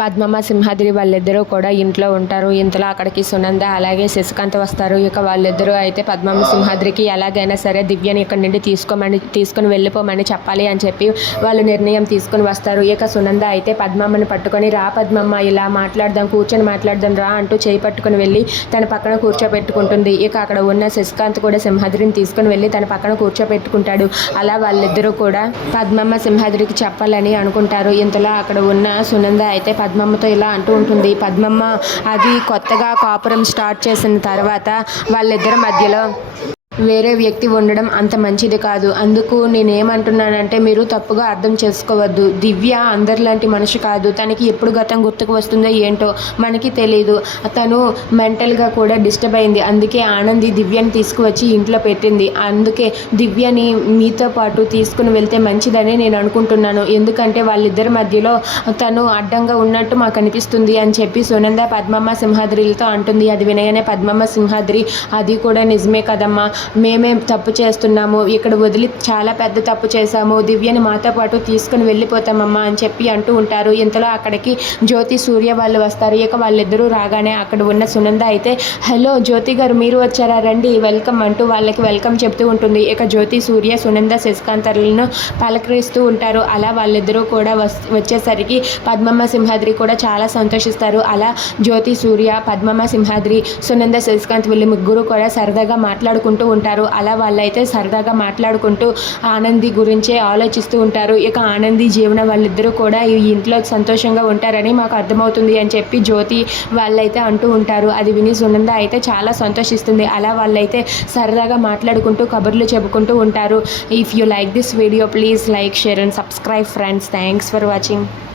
పద్మమ్మ సింహాద్రి వాళ్ళిద్దరూ కూడా ఇంట్లో ఉంటారు. ఇంతలో అక్కడికి సునంద అలాగే శశికాంత్ వస్తారు. ఇక వాళ్ళిద్దరూ అయితే పద్మమ్మ సింహాద్రికి ఎలాగైనా సరే దివ్యని ఇక్కడి నుండి తీసుకోమని తీసుకుని వెళ్ళిపోమని చెప్పాలి అని చెప్పి వాళ్ళు నిర్ణయం తీసుకుని వస్తారు. ఇక సునంద అయితే పద్మమ్మని పట్టుకొని రా పద్మమ్మ ఇలా మాట్లాడదాం కూర్చొని మాట్లాడదాం రా అంటూ చేయి పట్టుకుని వెళ్ళి తన పక్కన కూర్చోబెట్టుకుంటుంది. ఇక అక్కడ ఉన్న శశికాంత్ కూడా సింహాద్రిని తీసుకుని వెళ్ళి తన పక్కన కూర్చోబెట్టుకుంటాడు. అలా వాళ్ళిద్దరూ కూడా పద్మమ్మ సింహాద్రికి చెప్పాలని అనుకుంటారు. ఇంతలో అక్కడ ఉన్న సునంద అయితే పద్మమ్మతో ఇలా అంటూ ఉంటుంది పద్మమ్మ అది కొత్తగా కాపురం స్టార్ట్ చేసిన తర్వాత వాళ్ళిద్దరి మధ్యలో వేరే వ్యక్తి ఉండడం అంత మంచిది కాదు. అందుకు నేనేమంటున్నానంటే మీరు తప్పుగా అర్థం చేసుకోవద్దు. దివ్య అందరిలాంటి మనిషి కాదు. తనకి ఎప్పుడు గతం గుర్తుకు వస్తుందో ఏంటో మనకి తెలియదు తను మెంటల్గా కూడా డిస్టర్బ్ అయింది. అందుకే ఆనంది దివ్యని తీసుకువచ్చి ఇంట్లో పెట్టింది. అందుకే దివ్యని మీతో పాటు తీసుకుని వెళ్తే మంచిదని నేను అనుకుంటున్నాను. ఎందుకంటే వాళ్ళిద్దరి మధ్యలో తను అడ్డంగా ఉన్నట్టు మాకు అనిపిస్తుంది అని చెప్పి సునంద పద్మమ్మ సింహాద్రిలతో అంటుంది. అది వినగానే పద్మమ్మ సింహాద్రి అది కూడా నిజమే కదమ్మా. మేమే తప్పు చేస్తున్నాము ఇక్కడ వదిలి చాలా పెద్ద తప్పు చేశాము దివ్యని మాతో పాటు తీసుకుని వెళ్ళిపోతామమ్మా అని చెప్పి అంటూ ఉంటారు. ఇంతలో అక్కడికి జ్యోతి సూర్య వాళ్ళు వస్తారు. ఇక వాళ్ళిద్దరూ రాగానే అక్కడ ఉన్న సునంద అయితే హలో జ్యోతి గారు మీరు వచ్చారా? రండి వెల్కమ్ అంటూ వాళ్ళకి వెల్కమ్ చెప్తూ ఉంటుంది. ఇక జ్యోతి సూర్య సునంద శశికాంతలను పలకరిస్తూ ఉంటారు. అలా వాళ్ళిద్దరూ కూడా వచ్చేసరికి పద్మమ్మ సింహాద్రి కూడా చాలా సంతోషిస్తారు. అలా జ్యోతి సూర్య పద్మమ్మ సింహాద్రి సునంద శశికాంత్ వీళ్ళు ముగ్గురు కూడా సరదాగా మాట్లాడుకుంటూ ఉంటారు. అలా వాళ్ళైతే సరదాగా మాట్లాడుకుంటూ ఆనంది గురించే ఆలోచిస్తూ ఉంటారు. ఇక ఆనంది జీవన వాళ్ళిద్దరూ కూడా ఈ ఇంట్లో సంతోషంగా ఉంటారని మాకు అర్థమవుతుంది అని చెప్పి జ్యోతి వాళ్ళైతే అంటూ ఉంటారు. అది విని సునంద అయితే చాలా సంతోషిస్తుంది. అలా వాళ్ళైతే సరదాగా మాట్లాడుకుంటూ కబుర్లు చెప్పుకుంటూ ఉంటారు. If you like this video please like share and subscribe friends thanks for watching